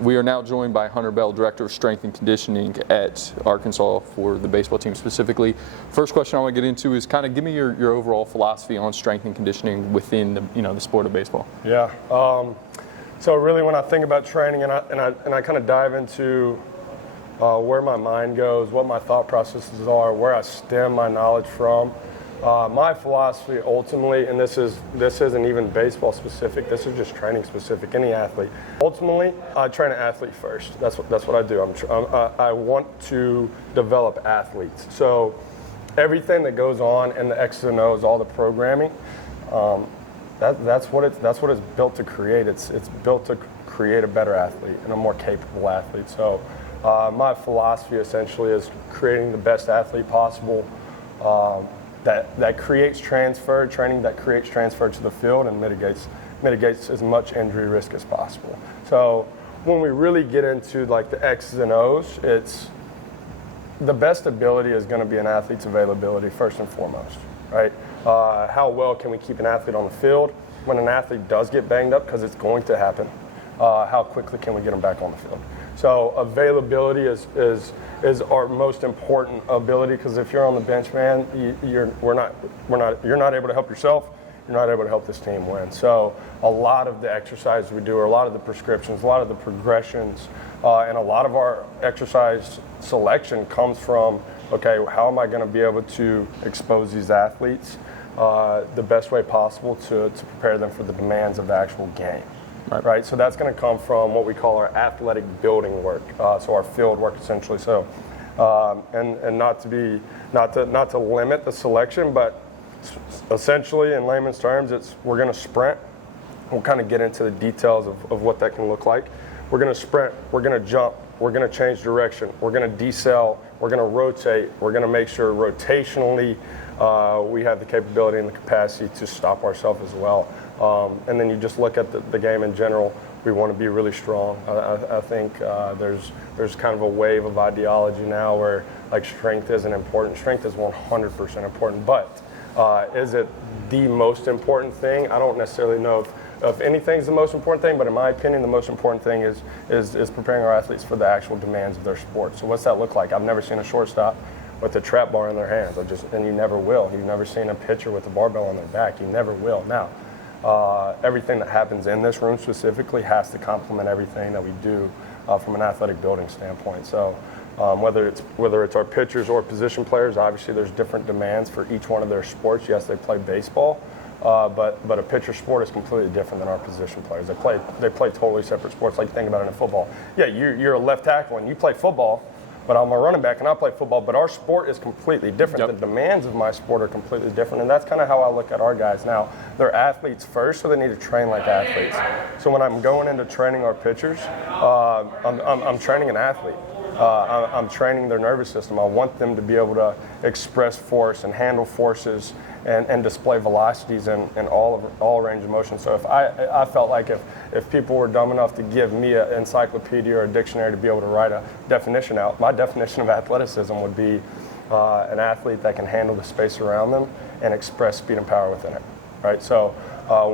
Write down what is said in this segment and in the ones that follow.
We are now joined by Hunter Bell, Director of Strength and Conditioning at Arkansas for the baseball team specifically. First question I want to get into is kind of give me your overall philosophy on strength and conditioning within the sport of baseball. Yeah. So really, when I think about training and I kind of dive into where my mind goes, what my thought processes are, where I stem my knowledge from. My philosophy ultimately, and this isn't even baseball specific, this is just training specific, any athlete. Ultimately, I train an athlete first. That's what I do. I want to develop athletes. So everything that goes on in the X's and O's, all the programming, that's what it's built to create. It's built to create a better athlete and a more capable athlete. So my philosophy essentially is creating the best athlete possible. That creates transfer, training that creates transfer to the field and mitigates as much injury risk as possible. So when we really get into like the X's and O's, it's the best ability is going to be an athlete's availability first and foremost, right? How well can we keep an athlete on the field when an athlete does get banged up, because it's going to happen? How quickly can we get them back on the field? So availability is our most important ability, because if you're on the bench, man, you're not able to help yourself. You're not able to help this team win. So a lot of the exercise we do, or a lot of the prescriptions, a lot of the progressions, and a lot of our exercise selection comes from, okay, how am I going to be able to expose these athletes the best way possible to prepare them for the demands of the actual game. Right, so that's going to come from what we call our athletic building work, so our field work essentially. So, and not to limit the selection, but essentially in layman's terms, we're going to sprint. We'll kind of get into the details of what that can look like. We're going to sprint. We're going to jump. We're going to change direction. We're going to decel. We're going to rotate. We're going to make sure rotationally we have the capability and the capacity to stop ourselves as well. And then you just look at the game in general. We want to be really strong. I think there's kind of a wave of ideology now where like strength isn't important. Strength is 100% important, but is it the most important thing? I don't necessarily know if anything's the most important thing, but in my opinion, the most important thing is preparing our athletes for the actual demands of their sport. So what's that look like? I've never seen a shortstop with a trap bar in their hands. And you never will. You've never seen a pitcher with a barbell on their back. You never will. Now, everything that happens in this room specifically has to complement everything that we do from an athletic building standpoint. So whether it's our pitchers or position players, obviously there's different demands for each one of their sports. Yes, they play baseball, but a pitcher sport is completely different than our position players. They play totally separate sports. Like think about it in football. Yeah, you're a left tackle and you play football, but I'm a running back and I play football, but our sport is completely different. Yep. The demands of my sport are completely different, and that's kind of how I look at our guys now. They're athletes first, so they need to train like athletes. So when I'm going into training our pitchers, I'm training an athlete. I'm training their nervous system. I want them to be able to express force and handle forces and display velocities in all range of motion. So if I felt like if people were dumb enough to give me an encyclopedia or a dictionary to be able to write a definition out, my definition of athleticism would be an athlete that can handle the space around them and express speed and power within it. Right. So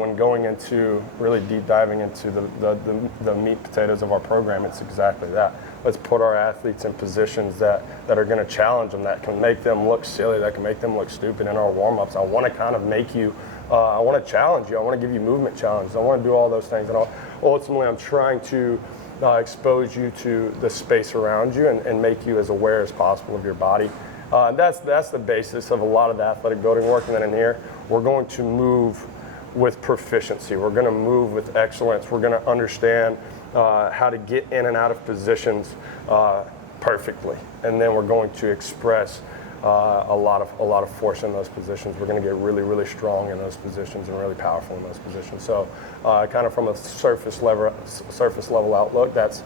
when going into really deep diving into the meat and potatoes of our program, it's exactly that. Let's put our athletes in positions that are going to challenge them, that can make them look silly, that can make them look stupid in our warm-ups. I want to kind of make you, I want to challenge you. I want to give you movement challenges. I want to do all those things. And ultimately, I'm trying to expose you to the space around you and make you as aware as possible of your body. That's the basis of a lot of the athletic building work. And then in here, we're going to move with proficiency. We're going to move with excellence. We're going to understand how to get in and out of positions perfectly, and then we're going to express a lot of force in those positions. We're going to get really, really strong in those positions and really powerful in those positions. So, kind of from a surface level outlook, that's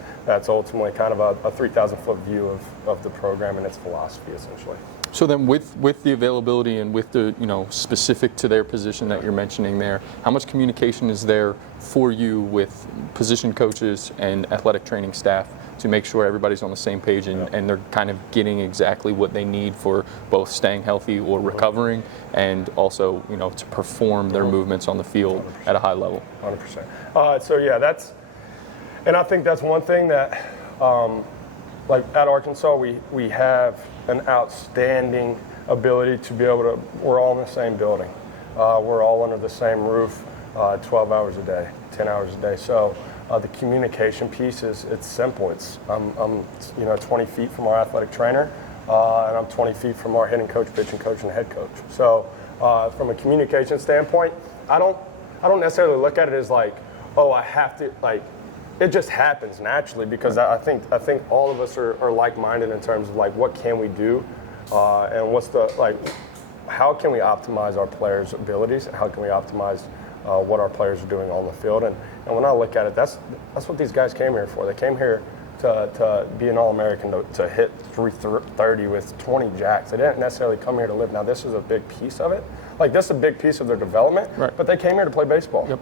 ultimately kind of a 3,000-foot view of the program and its philosophy, essentially. So then with the availability and with the, specific to their position that you're mentioning there, how much communication is there for you with position coaches and athletic training staff to make sure everybody's on the same page and they're kind of getting exactly what they need for both staying healthy or recovering and also, to perform their movements on the field 100%. At a high level? 100%. So yeah, And I think that's one thing that, like at Arkansas, we have an outstanding ability to be able to, we're all in the same building. We're all under the same roof 12 hours a day, 10 hours a day. So the communication piece it's simple. I'm 20 feet from our athletic trainer, and I'm 20 feet from our hitting coach, pitching coach, and head coach. So from a communication standpoint, I don't necessarily look at it as like, oh, I have to, like, it just happens naturally, because I think all of us are like-minded in terms of like, what can we do, and what's the, like, how can we optimize our players' abilities, and how can we optimize what our players are doing on the field. And when I look at it, that's what these guys came here for. They came here to be an All-American, to hit 330 with 20 jacks. They didn't necessarily come here to live. Now, this is a big piece of it. Like, this is a big piece of their development, right. But they came here to play baseball. Yep.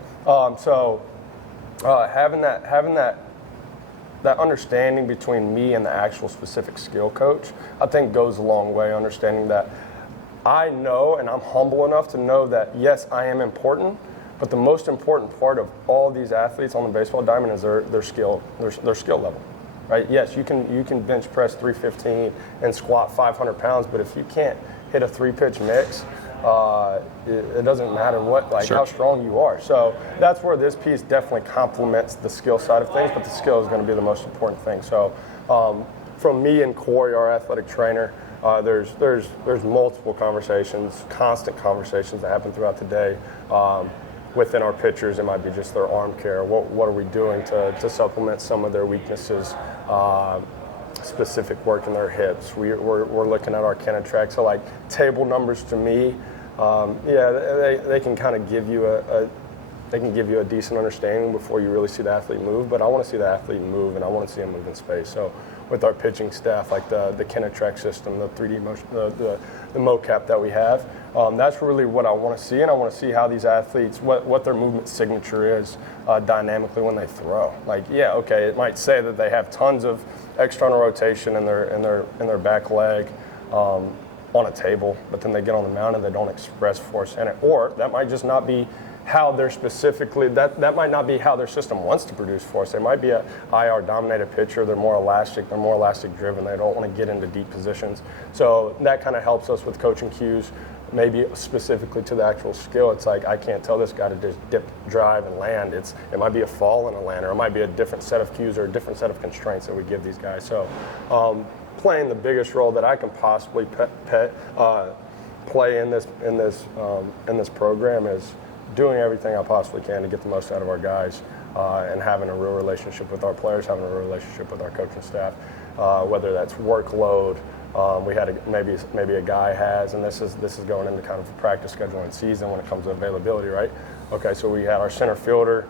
Having that understanding between me and the actual specific skill coach, I think goes a long way, understanding that I know, and I'm humble enough to know that, yes, I am important, but the most important part of all these athletes on the baseball diamond is their skill level, right? Yes, you can bench press 315 and squat 500 pounds, but if you can't hit a 3-pitch mix, it doesn't matter Sure. how strong you are. So that's where this piece definitely complements the skill side of things, but the skill is going to be the most important thing. So from me and Corey, our athletic trainer, there's multiple conversations, constant conversations that happen throughout the day. Within our pitchers, it might be just their arm care. What are we doing to supplement some of their weaknesses? Specific work in their hips. We're looking at our Kinetrack. So like table numbers to me, they can kind of give you a decent understanding before you really see the athlete move. But I want to see the athlete move, and I want to see him move in space. So with our pitching staff, like the Kinetrack system, the 3D motion, the mocap that we have, that's really what I want to see, and I want to see how these athletes, what their movement signature is dynamically when they throw. Like, yeah, okay, it might say that they have tons of external rotation in their back leg on a table, but then they get on the mound and they don't express force in it. Or that might just not be how they're specifically, that might not be how their system wants to produce force. They might be a IR dominated pitcher. They're more elastic driven. They don't want to get into deep positions. So that kind of helps us with coaching cues, maybe specifically to the actual skill. It's like, I can't tell this guy to just dip, drive, and land. It might be a fall and a land, or it might be a different set of cues or a different set of constraints that we give these guys. So playing the biggest role that I can possibly play in this program is doing everything I possibly can to get the most out of our guys, and having a real relationship with our players, having a real relationship with our coaching staff, whether that's workload. We had maybe a guy has, and this is going into kind of a practice schedule and season when it comes to availability, right? Okay, so we had our center fielder.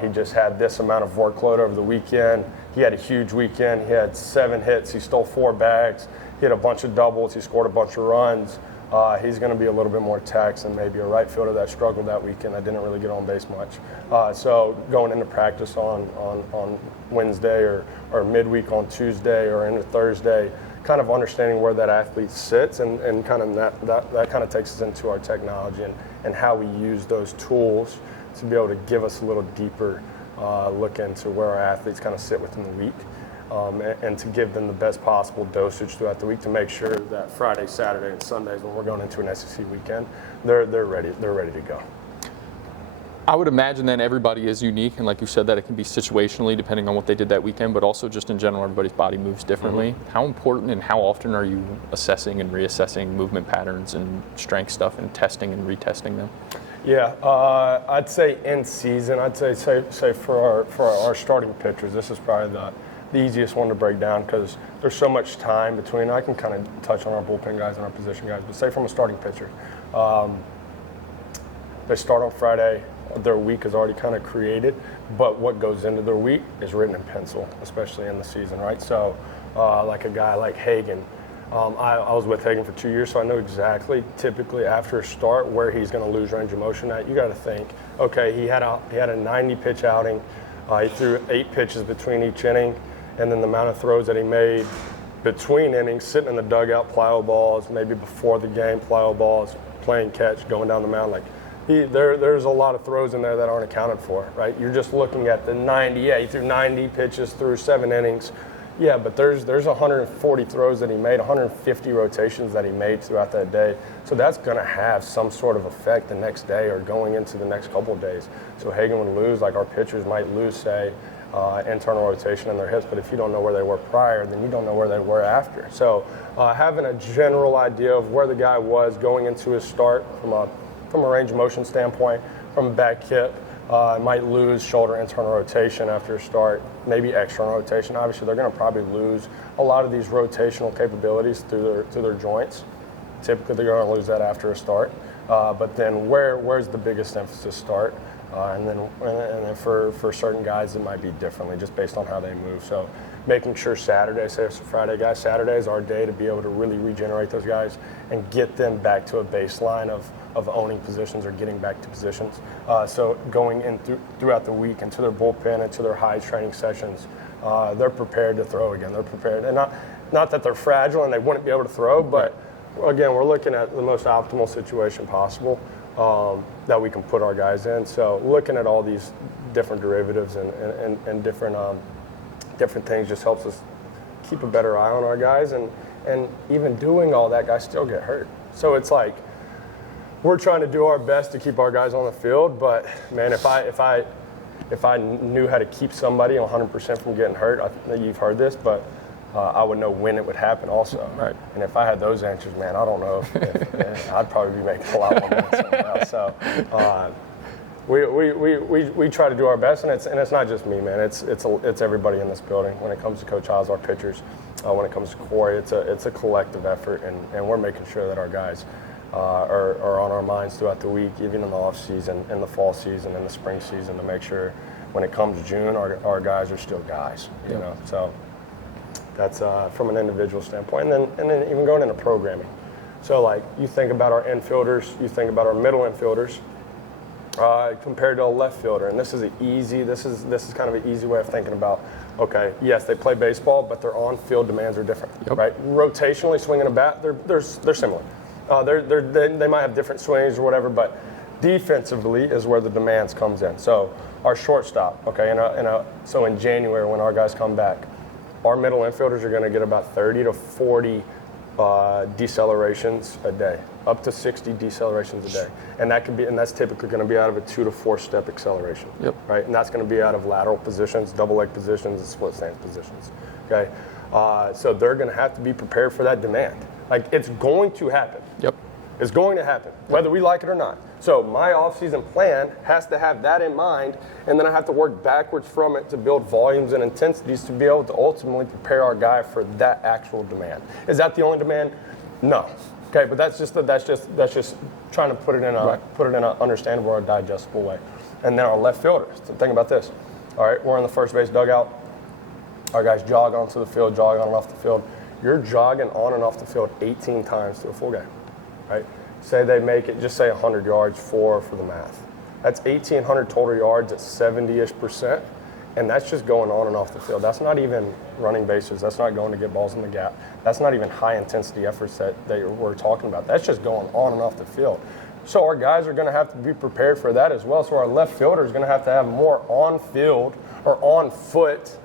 He just had this amount of workload over the weekend. He had a huge weekend. He had 7 hits. He stole 4 bags. He hit a bunch of doubles. He scored a bunch of runs. He's going to be a little bit more taxed than maybe a right fielder that struggled that weekend, that didn't really get on base much. So going into practice on Wednesday or midweek on Tuesday or into Thursday, kind of understanding where that athlete sits, and kind of that kind of takes us into our technology and how we use those tools to be able to give us a little deeper look into where our athletes kind of sit within the week. And to give them the best possible dosage throughout the week to make sure that Friday, Saturday, and Sundays, when we're going into an SEC weekend, they're ready to go. I would imagine then everybody is unique, and like you said, that it can be situationally depending on what they did that weekend, but also just in general, everybody's body moves differently. Mm-hmm. How important and how often are you assessing and reassessing movement patterns and strength stuff and testing and retesting them? Yeah, I'd say in season, I'd say for our starting pitchers, this is probably the easiest one to break down because there's so much time between. I can kind of touch on our bullpen guys and our position guys, but say from a starting pitcher, they start on Friday. Their week is already kind of created, but what goes into their week is written in pencil, especially in the season, right? So like a guy like Hagan, I was with Hagan for 2 years, so I know exactly typically after a start where he's going to lose range of motion at. You got to think, okay, he had a 90 pitch outing. He threw 8 pitches between each inning, and then the amount of throws that he made between innings, sitting in the dugout, plyo balls, maybe before the game, plyo balls, playing catch, going down the mound, like, there's a lot of throws in there that aren't accounted for, right? You're just looking at the 90, he threw 90 pitches through 7 innings. Yeah, but there's 140 throws that he made, 150 rotations that he made throughout that day. So that's going to have some sort of effect the next day or going into the next couple of days. So Hagan would lose, like our pitchers might lose, say, internal rotation in their hips, but if you don't know where they were prior, then you don't know where they were after. So having a general idea of where the guy was going into his start from a range of motion standpoint, from a back hip, might lose shoulder internal rotation after a start, maybe external rotation. Obviously, they're going to probably lose a lot of these rotational capabilities through their joints. Typically, they're going to lose that after a start. But then where's the biggest emphasis start? And then for certain guys, it might be differently just based on how they move. So making sure Saturday, say it's a Friday guy, Saturday is our day to be able to really regenerate those guys and get them back to a baseline of owning positions or getting back to positions. So going in throughout the week into their bullpen, into their high training sessions, they're prepared to throw again. They're prepared, and not that they're fragile and they wouldn't be able to throw, but again, we're looking at the most optimal situation possible that we can put our guys in. So looking at all these different derivatives and different things just helps us keep a better eye on our guys. And even doing all that, guys still get hurt. So it's like we're trying to do our best to keep our guys on the field. But man, if I knew how to keep somebody 100% from getting hurt, you've heard this, but I would know when it would happen also. Right. And if I had those answers, man, I don't know if I'd probably be making a lot more money somewhere else. So we try to do our best, and it's not just me, man. It's everybody in this building. When it comes to Coach Haas, our pitchers, when it comes to Corey, it's a collective effort, and we're making sure that our guys are on our minds throughout the week, even in the off season, in the fall season, in the spring season, to make sure when it comes June, our guys are still guys. You know, so. That's from an individual standpoint, and then even going into programming. So like you think about our infielders, you think about our middle infielders compared to a left fielder, and this is kind of an easy way of thinking about. Okay, yes, they play baseball, but their on-field demands are different, right? Rotationally, swinging a bat, they're similar. They might have different swings or whatever, but defensively is where the demands comes in. So our shortstop, okay, so in January when our guys come back, our middle infielders are going to get about 30 to 40 decelerations a day, up to 60 decelerations a day, and that's typically going to be out of a 2 to 4 step acceleration, right? And that's going to be out of lateral positions, double leg positions, and split stance positions. Okay, so they're going to have to be prepared for that demand. Like it's going to happen. It's going to happen, whether we like it or not. So my off-season plan has to have that in mind, and then I have to work backwards from it to build volumes and intensities to be able to ultimately prepare our guy for that actual demand. Is that the only demand? No. Okay, but that's just trying to put it in an understandable or digestible way. And then our left fielders. So think about this. All right, we're in the first base dugout. Our guys jog onto the field, jog on and off the field. You're jogging on and off the field 18 times through a full game. Right? Say they make it, just say 100 yards for the math. That's 1,800 total yards at 70-ish%, and that's just going on and off the field. That's not even running bases. That's not going to get balls in the gap. That's not even high-intensity efforts that we're talking about. That's just going on and off the field. So our guys are going to have to be prepared for that as well. So our left fielder is going to have more on-field or on-foot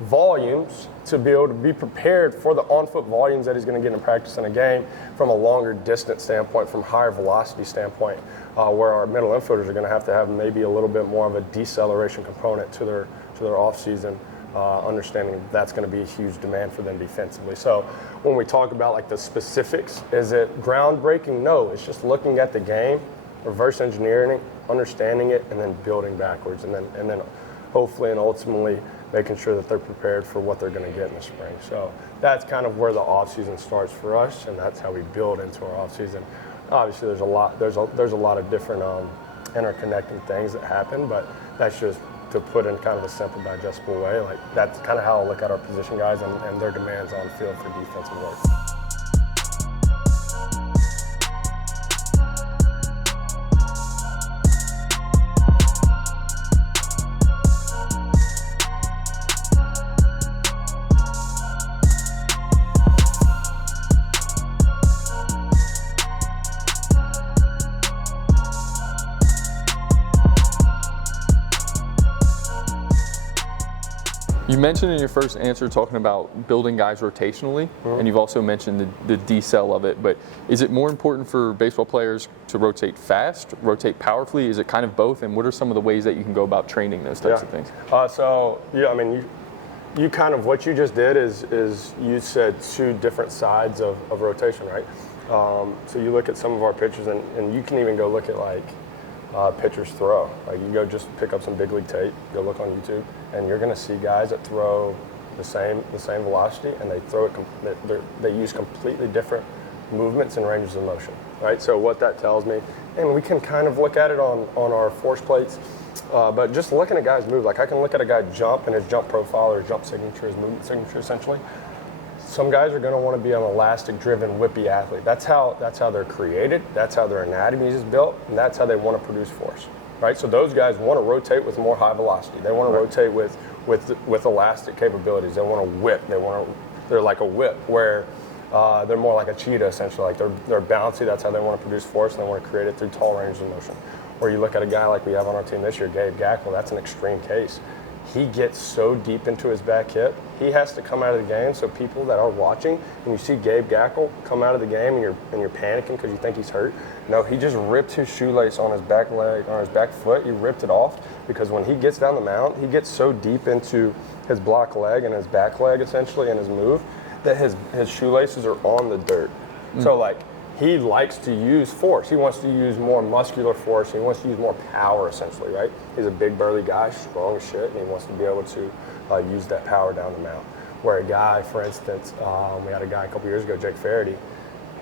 volumes to be able to be prepared for the on-foot volumes that he's going to get in practice in a game from a longer distance standpoint, from higher velocity standpoint, where our middle infielders are going to have maybe a little bit more of a deceleration component to their off-season, understanding that's going to be a huge demand for them defensively. So when we talk about like the specifics, is it groundbreaking? No, it's just looking at the game, reverse engineering, understanding it, and then building backwards, and then hopefully and ultimately making sure that they're prepared for what they're going to get in the spring. So that's kind of where the off-season starts for us, and that's how we build into our off-season. Obviously, there's a lot of different interconnecting things that happen, but that's just to put in kind of a simple, digestible way. Like that's kind of how I look at our position guys and their demands on field for defensive work. mentioned in your first answer talking about building guys rotationally, and you've also mentioned the decel of it, but is it more important for baseball players to rotate fast, rotate powerfully? Is it kind of both? And what are some of the ways that you can go about training those types of things? I mean, you kind of, what you just did is you said two different sides of rotation, right? So you look at some of our pitchers, and you can even go look at like pitchers throw. Like you go just pick up some big league tape, go look on YouTube, and you're going to see guys that throw the same velocity, and they throw it. They use completely different movements and ranges of motion, right? So what that tells me, and we can kind of look at it on our force plates, but just looking at guys move, like I can look at a guy jump and his jump profile or his jump signature, his movement signature, essentially. Some guys are going to want to be an elastic-driven, whippy athlete. That's how they're created. That's how their anatomy is built, and that's how they want to produce force, right? So those guys want to rotate with more high velocity. They want to rotate with elastic capabilities. They want to whip. They're like a whip, where they're more like a cheetah, essentially. Like they're bouncy. That's how they want to produce force, and they want to create it through tall ranges of motion. Or you look at a guy like we have on our team this year, Gabe Gackle. That's an extreme case. He gets so deep into his back hip, he has to come out of the game. So people that are watching, when you see Gabe Gackle come out of the game and you're panicking because you think he's hurt, no, he just ripped his shoelace on his back leg, on his back foot. He ripped it off because when he gets down the mound, he gets so deep into his block leg and his back leg, essentially, and his move, that his shoelaces are on the dirt. So like, he likes to use force. He wants to use more muscular force. He wants to use more power, essentially, right? He's a big, burly guy, strong as shit, and he wants to be able to use that power down the mound. Where a guy, for instance, we had a guy a couple years ago, Jake Faraday.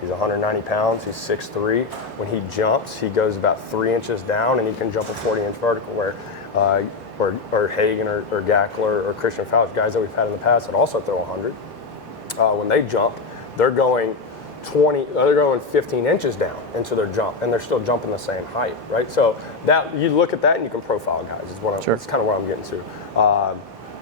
He's 190 pounds. He's 6'3". When he jumps, he goes about 3 inches down, and he can jump a 40-inch vertical. Where Hagen or Gackler or Christian Fouch, guys that we've had in the past that also throw 100, when they jump, they're going 15 inches down into their jump, and they're still jumping the same height, right? So that you look at that and you can profile guys. That's kind of what I'm getting to.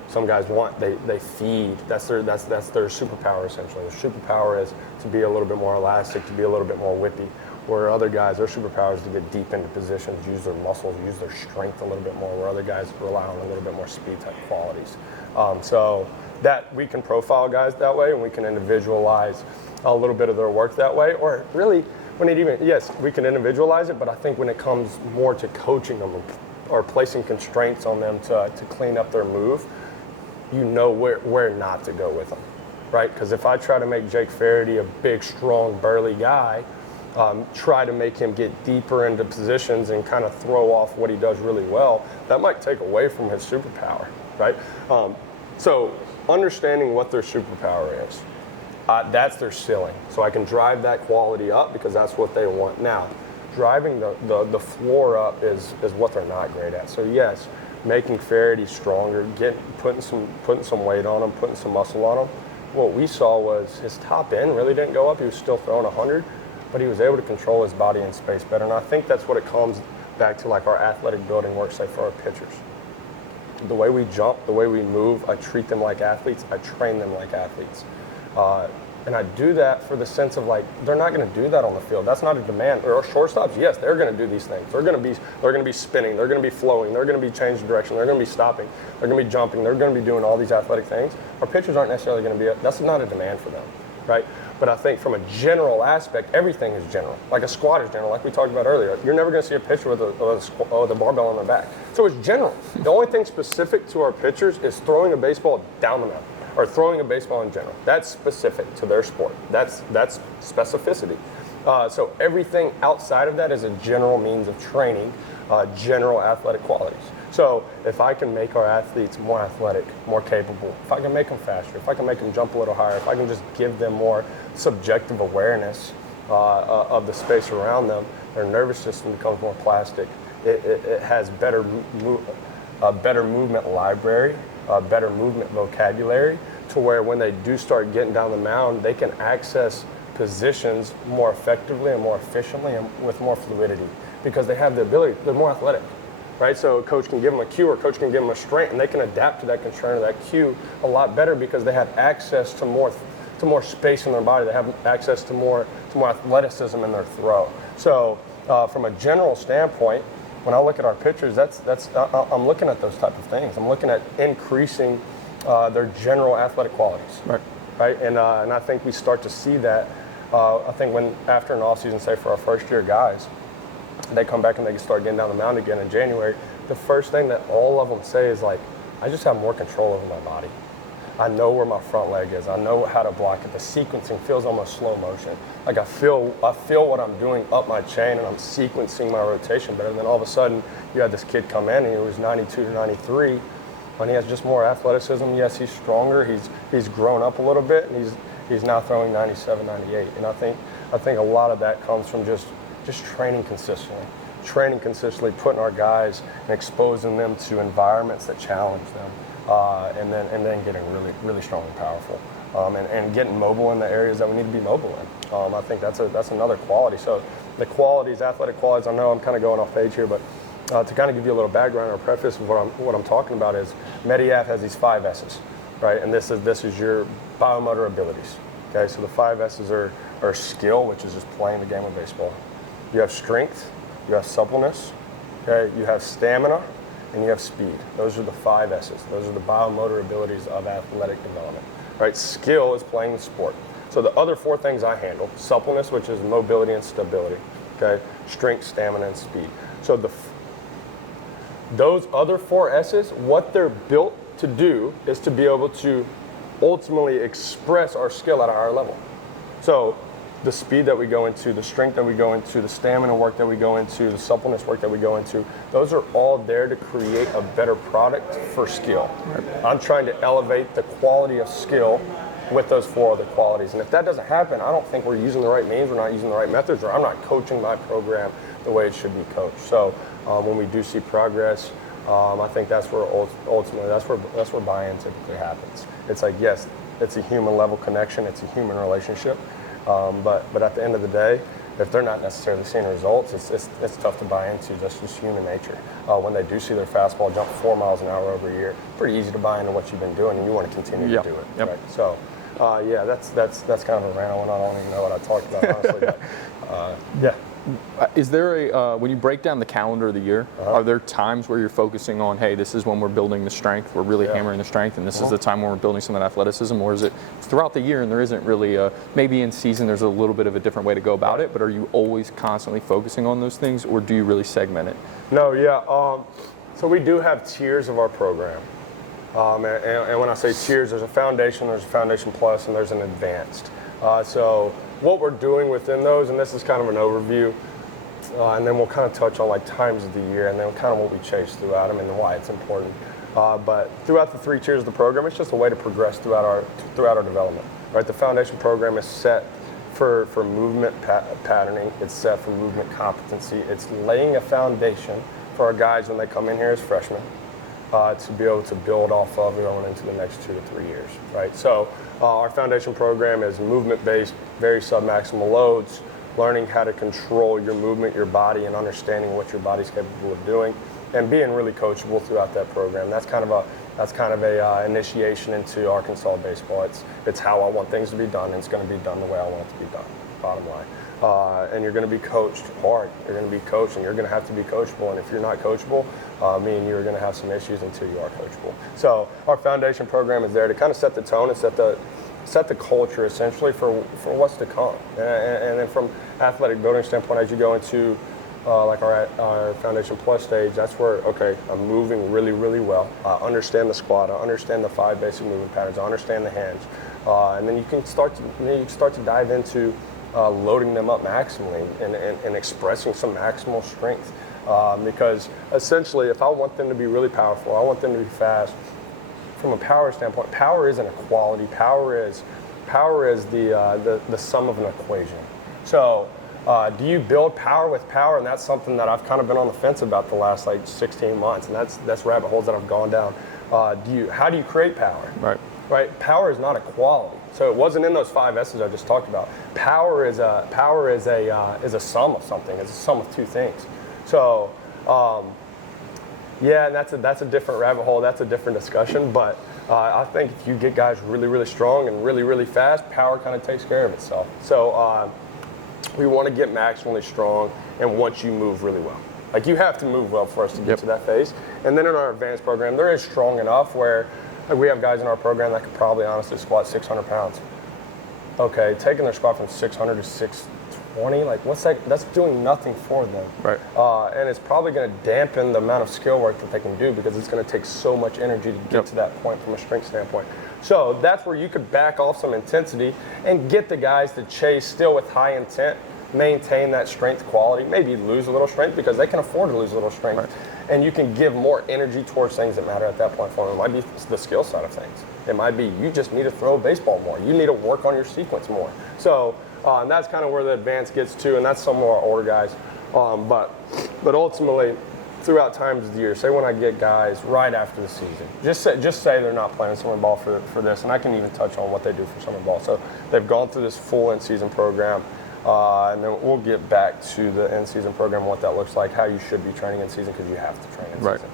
Some guys they feed. That's their superpower, essentially. Their superpower is to be a little bit more elastic, to be a little bit more whippy. Where other guys, their superpower is to get deep into positions, use their muscles, use their strength a little bit more. Where other guys rely on a little bit more speed type qualities. So that we can profile guys that way, and we can individualize a little bit of their work that way. Or really, yes, we can individualize it, but I think when it comes more to coaching them or placing constraints on them to clean up their move, you know where not to go with them, right? Because if I try to make Jake Faraday a big, strong, burly guy, try to make him get deeper into positions and kind of throw off what he does really well, that might take away from his superpower, right? So understanding what their superpower is, that's their ceiling. So I can drive that quality up because that's what they want. Now, driving the floor up is what they're not great at. So yes, making Faraday stronger, putting some weight on him, putting some muscle on him. What we saw was his top end really didn't go up. He was still throwing 100, but he was able to control his body in space better. And I think that's what it comes back to, like our athletic building works like for our pitchers. The way we jump, the way we move, I treat them like athletes. I train them like athletes. And I do that for the sense of like, they're not going to do that on the field. That's not a demand. Or shortstops, yes, they're going to do these things. They're going to be spinning. They're going to be flowing. They're going to be changing direction. They're going to be stopping. They're going to be jumping. They're going to be doing all these athletic things. Our pitchers aren't necessarily going to be. That's not a demand for them, right? But I think from a general aspect, everything is general. Like a squat is general, like we talked about earlier. You're never going to see a pitcher with a barbell on their back. So it's general. The only thing specific to our pitchers is throwing a baseball down the mound, or throwing a baseball in general. That's specific to their sport. That's specificity. So everything outside of that is a general means of training, general athletic qualities. So if I can make our athletes more athletic, more capable, if I can make them faster, if I can make them jump a little higher, if I can just give them more subjective awareness of the space around them, their nervous system becomes more plastic. It has better movement library, better movement vocabulary, to where when they do start getting down the mound, they can access positions more effectively and more efficiently and with more fluidity because they have the ability, they're more athletic, right? So a coach can give them a cue or a coach can give them a strength, and they can adapt to that constraint or that cue a lot better because they have access to more space in their body. They have access to more athleticism in their throw. So from a general standpoint, when I look at our pitchers, I'm looking at those type of things. I'm looking at increasing their general athletic qualities. Right? And I think we start to see that. I think when after an off season, say for our first year guys, they come back and they start getting down the mound again in January. The first thing that all of them say is like, I just have more control over my body. I know where my front leg is. I know how to block it. The sequencing feels almost slow motion. Like I feel what I'm doing up my chain, and I'm sequencing my rotation better. And then all of a sudden, you had this kid come in, and he was 92 to 93, and he has just more athleticism. Yes, he's stronger. He's grown up a little bit, and he's now throwing 97, 98. And I think a lot of that comes from just training consistently. Putting our guys and exposing them to environments that challenge them. And then getting really, really strong and powerful, and getting mobile in the areas that we need to be mobile in. I think that's another quality. So the qualities, athletic qualities. I know I'm kind of going off page here, but to kind of give you a little background or preface of what I'm talking about is Mediath has these 5 S's, right? And this is your biomotor abilities. Okay, so the 5 S's are skill, which is just playing the game of baseball. You have strength, you have suppleness, okay, you have stamina, and you have speed. Those are the 5 S's. Those are the biomotor abilities of athletic development. Right? Skill is playing the sport. So the other 4 things I handle: suppleness, which is mobility and stability. Okay, strength, stamina, and speed. So those other 4 S's, what they're built to do is to be able to ultimately express our skill at a higher level. So the speed that we go into, the strength that we go into, the stamina work that we go into, the suppleness work that we go into, those are all there to create a better product for skill. I'm trying to elevate the quality of skill with those 4 other qualities. And if that doesn't happen, I don't think we're using the right means, we're not using the right methods, or I'm not coaching my program the way it should be coached. So when we do see progress, I think that's where ultimately, that's where buy-in typically happens. It's like, yes, it's a human level connection, it's a human relationship. But at the end of the day, if they're not necessarily seeing results, it's tough to buy into. That's just human nature. When they do see their fastball jump 4 miles an hour over a year, pretty easy to buy into what you've been doing, and you want to continue to do it. Yep. Right? So, yeah, that's kind of a rant. I don't even know what I talked about, honestly. But, yeah. Is there when you break down the calendar of the year, are there times where you're focusing on, hey, this is when we're building the strength, we're really hammering the strength, and this is the time when we're building some of that athleticism, or is it throughout the year and there isn't really maybe in season there's a little bit of a different way to go about it, but are you always constantly focusing on those things, or do you really segment it? No, yeah. So we do have tiers of our program. And when I say tiers, there's a foundation plus, and there's an advanced. So what we're doing within those, and this is kind of an overview, and then we'll kind of touch on like times of the year, and then kind of what we chase throughout them and why it's important. But throughout the 3 tiers of the program, it's just a way to progress throughout our development. Right, the foundation program is set for movement patterning. It's set for movement competency. It's laying a foundation for our guys when they come in here as freshmen to be able to build off of going into the next 2 to 3 years. Right, so our foundation program is movement-based, very submaximal loads, learning how to control your movement, your body, and understanding what your body's capable of doing, and being really coachable throughout that program. That's kind of a initiation into Arkansas baseball. It's how I want things to be done, and it's going to be done the way I want it to be done. Bottom line. And you're going to be coached hard. You're going to be coached, and you're going to have to be coachable. And if you're not coachable, me and you are going to have some issues until you are coachable. So our foundation program is there to kind of set the tone and set the culture essentially for what's to come. And then from athletic building standpoint, as you go into like our Foundation Plus stage, that's where, okay, I'm moving really, really well. I understand the squat. I understand the 5 basic movement patterns. I understand the hands. And then you can start to dive into loading them up maximally and expressing some maximal strength. Because essentially, if I want them to be really powerful, I want them to be fast. From a power standpoint, power isn't a quality. Power is the sum of an equation. So, do you build power with power? And that's something that I've kind of been on the fence about the last 16 months, and that's rabbit holes that I've gone down. How do you create power? Right. Power is not a quality. So it wasn't in those 5 S's I just talked about. Power is a sum of something. It's a sum of 2 things. So. Yeah, and that's a different rabbit hole. That's a different discussion. But I think if you get guys really, really strong and really, really fast, power kind of takes care of itself. So we want to get maximally strong, and once you move really well. Like, you have to move well for us to get to that phase. And then in our advanced program, there is strong enough where Like we have guys in our program that could probably honestly squat 600 pounds. Okay, taking their squat from 600 to 620, like what's that? That's doing nothing for them. Right. And it's probably going to dampen the amount of skill work that they can do because it's going to take so much energy to get to that point from a strength standpoint. So that's where you could back off some intensity and get the guys to chase still with high intent, maintain that strength quality, maybe lose a little strength because they can afford to lose a little strength. Right. And you can give more energy towards things that matter at that point for them. It might be the skill side of things. It might be you just need to throw a baseball more. You need to work on your sequence more. So and that's kind of where the advance gets to, and that's some of our older guys. But ultimately, throughout times of the year, say when I get guys right after the season, just say they're not playing summer ball for this, and I can even touch on what they do for summer ball. So they've gone through this full in-season program, and then we'll get back to the in-season program, what that looks like, how you should be training in season because you have to train in season.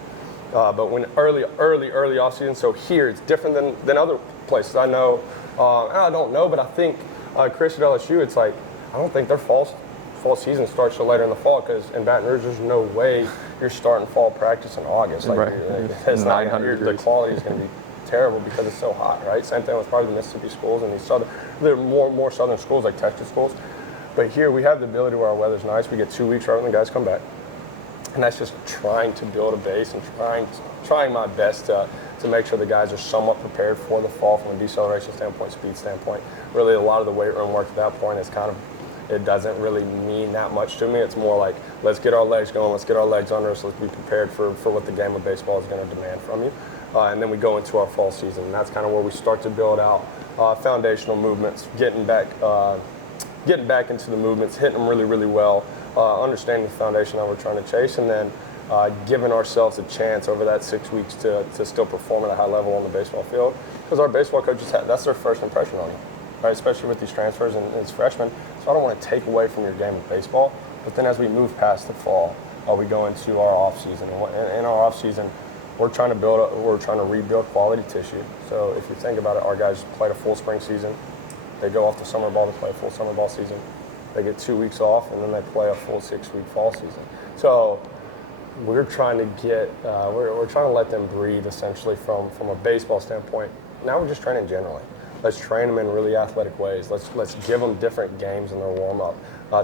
But when early off season, so here it's different than other places. I know, I don't know, but I think Chris at LSU, it's like I don't think their fall season starts till later in the fall because in Baton Rouge, there's no way you're starting fall practice in August. Like, it's 900 the quality is going to be terrible because it's so hot, right? Same thing with probably the Mississippi schools and these southern, they're more southern schools like Texas schools. But here we have the ability where our weather's nice. We get 2 weeks right when the guys come back. And that's just trying to build a base and trying my best to make sure the guys are somewhat prepared for the fall from a deceleration standpoint, speed standpoint. Really, a lot of the weight room work at that point is kind of, it doesn't really mean that much to me. It's more like, let's get our legs going, let's get our legs under us, let's be prepared for what the game of baseball is going to demand from you. And then we go into our fall season. And that's kind of where we start to build out foundational movements, getting back into the movements, hitting them really, really well, understanding the foundation that we're trying to chase, and then giving ourselves a chance over that 6 weeks to still perform at a high level on the baseball field. Because our baseball coaches, that's their first impression on you, right? Especially with these transfers and as freshmen. So I don't want to take away from your game of baseball. But then as we move past the fall, we go into our off season. And in our off season, we're trying to rebuild quality tissue. So if you think about it, our guys played a full spring season. They go off to summer ball to play a full summer ball season. They get 2 weeks off, and then they play a full 6-week fall season. So we're trying to get, we're trying to let them breathe essentially from a baseball standpoint. Now we're just training generally. Let's train them in really athletic ways. Let's give them different games in their warm up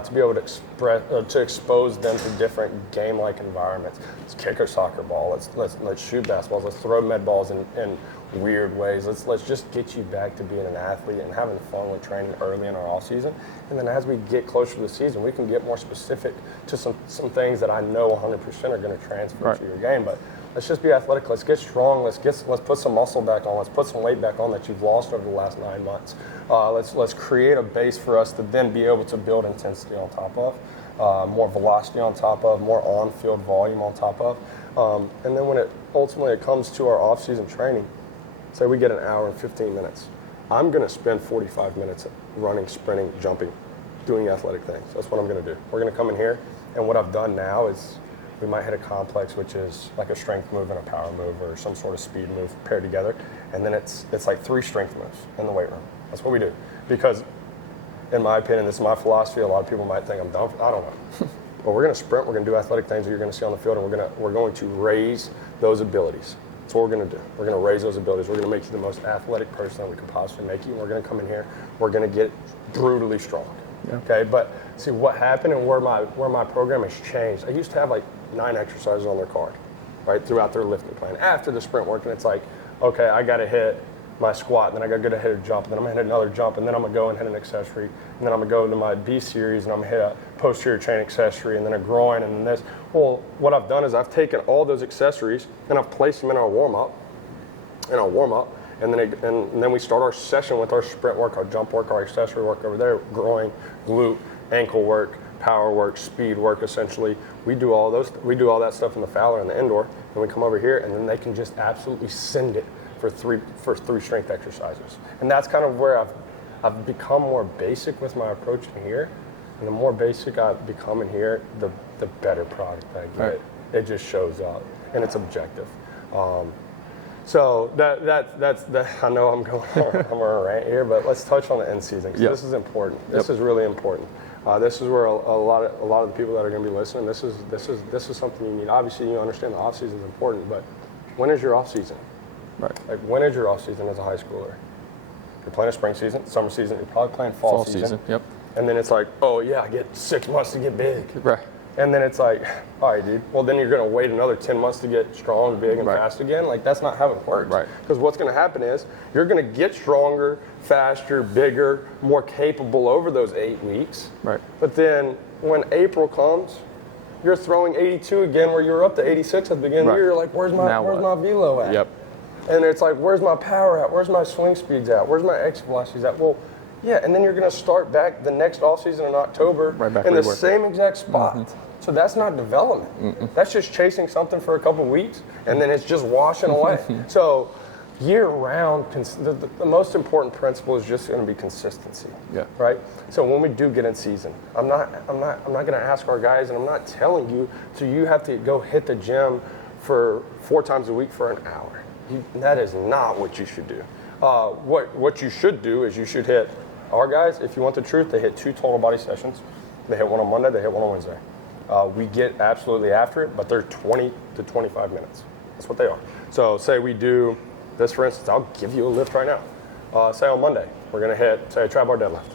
to be able to expose them to different game-like environments. Let's kick a soccer ball. Let's shoot basketballs. Let's throw med balls in weird ways. Let's just get you back to being an athlete and having fun with training early in our off season. And then as we get closer to the season, we can get more specific to some things that I know 100% are going to transfer to your game. But let's just be athletic. Let's get strong. Let's put some muscle back on. Let's put some weight back on that you've lost over the last 9 months. Let's create a base for us to then be able to build intensity on top of, more velocity on top of, more on-field volume on top of. And then when it ultimately comes to our off-season training, say we get an hour and 15 minutes. I'm going to spend 45 minutes running, sprinting, jumping, doing athletic things. That's what I'm going to do. We're going to come in here, and what I've done now is we might hit a complex, which is like a strength move and a power move or some sort of speed move paired together, and then it's like 3 strength moves in the weight room. That's what we do. Because, in my opinion, this is my philosophy. A lot of people might think I'm dumb. I don't know. But we're going to sprint. We're going to do athletic things that you're going to see on the field, and we're going to raise those abilities. That's what we're going to do. We're going to raise those abilities. We're going to make you the most athletic person that we can possibly make you. And we're going to come in here. We're going to get brutally strong. Yeah. Okay, but see what happened and where my program has changed. I used to have like 9 exercises on their card, right, throughout their lifting plan. After the sprint work, and it's like, okay, I got to hit my squat, and then I got to hit a jump, and then I'm going to hit another jump, and then I'm going to go and hit an accessory, and then I'm going to go to my B series, and I'm going to hit a posterior chain accessory, and then a groin, and then this. Well, what I've done is I've taken all those accessories, and I've placed them in our warm-up, and then we start our session with our sprint work, our jump work, our accessory work over there, groin, glute, ankle work, power work, speed work, essentially. We do all that stuff in the Fowler and the indoor, and we come over here, and then they can just absolutely send it for three strength exercises. And that's kind of where I've become more basic with my approach in here. And the more basic I become in here, the better product I get. Right. It just shows up, and it's objective. So that's I know I'm going on a rant here, but let's touch on the end season because this is important. This is really important. This is where a lot of the people that are going to be listening. This is something you need. Obviously, you understand the off season is important, but when is your off season? Right. Like, when is your off season as a high schooler? You're playing a spring season, summer season, you're probably playing fall season. Yep. And then it's like, oh yeah, I get 6 months to get big. Right. And then it's like, all right, dude, well then you're gonna wait another 10 months to get strong, big, and Right. fast again? Like, that's not how it works. Right. Because what's gonna happen is, you're gonna get stronger, faster, bigger, more capable over those 8 weeks. Right. But then, when April comes, you're throwing 82 again, where you were up to 86 at the beginning of the Right. year. You're like, where's my Now what? velo at? Yep. And it's like, where's my power at? Where's my swing speeds at? Where's my exit velocities at? Well, yeah, and then you're going to start back the next off season in October Right back in where the you were. same exact spot. So that's not development. That's just chasing something for a couple weeks, and then it's just washing away. So year round, the most important principle is just going to be consistency. Yeah. Right. So when we do get in season, I'm not going to ask our guys, and I'm not telling you, so you have to go hit the gym for 4 times a week for an hour. That is not what you should do. What you should do is you should hit, our guys, if you want the truth, they hit 2 total body sessions. They hit one on Monday, they hit one on Wednesday. We get absolutely after it, but they're 20 to 25 minutes. That's what they are. So say we do this, for instance, I'll give you a lift right now. Say on Monday, we're gonna hit, say, a trap bar deadlift.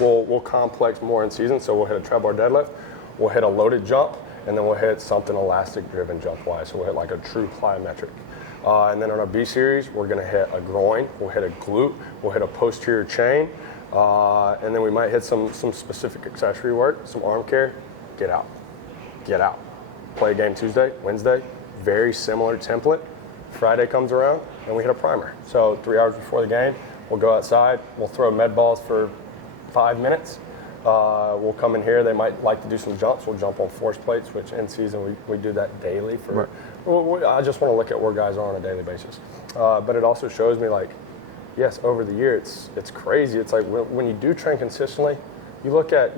We'll complex more in season, so we'll hit a trap bar deadlift, we'll hit a loaded jump, and then we'll hit something elastic driven jump wise. So we'll hit like a true plyometric. And then on our B series, we're gonna hit a groin, we'll hit a glute, we'll hit a posterior chain, and then we might hit some specific accessory work, some arm care. Get out. Play a game Tuesday, Wednesday, very similar template. Friday comes around and we hit a primer. So 3 hours before the game, we'll go outside, we'll throw med balls for 5 minutes. We'll come in here, they might like to do some jumps, we'll jump on force plates, which in season we do that daily. I just want to look at where guys are on a daily basis. But it also shows me, like, yes, over the year, it's crazy. It's like when you do train consistently, you look at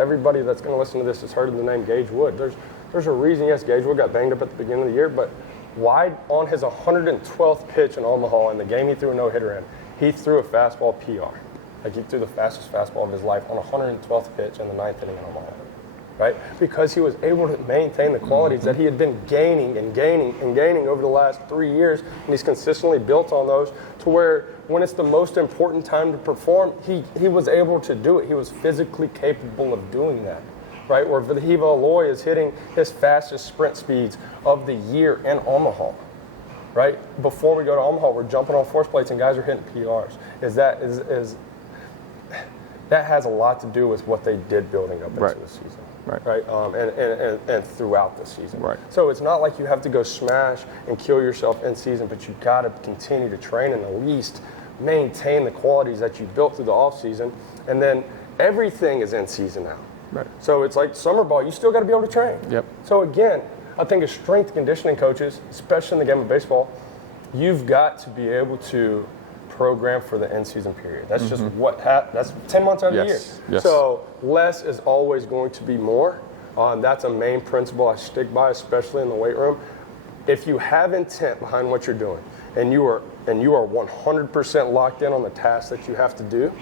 everybody that's going to listen to this has heard of the name Gage Wood. There's a reason, yes, Gage Wood got banged up at the beginning of the year, but why on his 112th pitch in Omaha, in the game he threw a no-hitter in, he threw a fastball PR. Like, he threw the fastest fastball of his life on 112th pitch in the 9th inning in Omaha. Right? Because he was able to maintain the qualities that he had been gaining over the last 3 years, and he's consistently built on those to where when it's the most important time to perform, he was able to do it. He was physically capable of doing that. Right? Where Vahiva Aloy is hitting his fastest sprint speeds of the year in Omaha. Right? Before we go to Omaha, we're jumping on force plates and guys are hitting PRs. That has a lot to do with what they did building up into the season. Right. And throughout the season. Right. So it's not like you have to go smash and kill yourself in season, but you've got to continue to train and at least maintain the qualities that you built through the off season. And then everything is in season now. Right. So it's like summer ball, you still got to be able to train. Yep. So again, I think as strength conditioning coaches, especially in the game of baseball, you've got to be able to program for the in-season period. That's just that's 10 months out of the year. Yes. So less is always going to be more. That's a main principle I stick by, especially in the weight room. If you have intent behind what you're doing, and you are 100% locked in on the task that you have to do,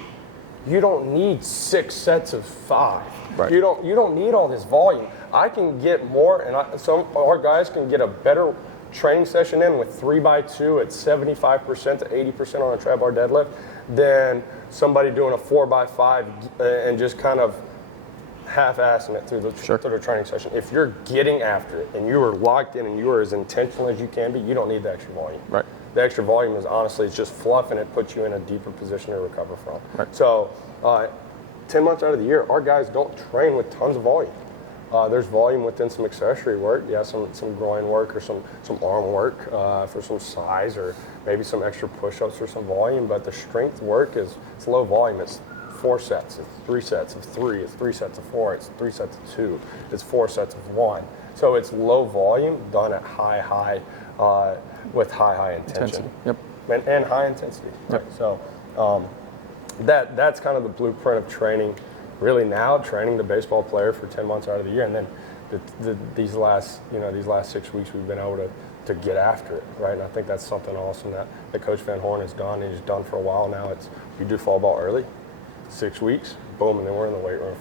you don't need 6 sets of 5. Right. You don't need all this volume. I can get more, and some our guys can get a better training session in with 3x2 at 75% to 80% on a trap bar deadlift than somebody doing a 4x5 and just kind of half-assing it through the training session. If you're getting after it and you are locked in and you are as intentional as you can be, you don't need the extra volume. Right. The extra volume is honestly, it's just fluff, and it puts you in a deeper position to recover from. Right. So 10 months out of the year, our guys don't train with tons of volume. There's volume within some accessory work, some groin work or some arm work for some size, or maybe some extra push-ups or some volume, but the strength work it's low volume. It's 4 sets, it's 3 sets of 3, it's 3 sets of 4, it's 3 sets of 2, it's 4 sets of 1. So it's low volume done at high with high intention. Yep. And high intensity. Yep. Right? So that's kind of the blueprint of training. Really now, training the baseball player for 10 months out of the year, and then these last 6 weeks we've been able to get after it, right? And I think that's something awesome that Coach Van Horn has done, and he's done for a while now. We do fall ball early, 6 weeks, boom, and then we're in the weight room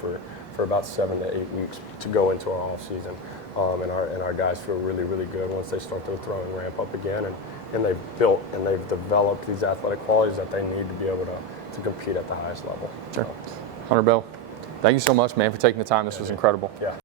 for about 7 to 8 weeks to go into our off season. and our guys feel really, really good once they start their throwing ramp up again, and they've built and they've developed these athletic qualities that they need to be able to compete at the highest level. Sure. Hunter Bell, thank you so much, man, for taking the time. This was incredible. Yeah.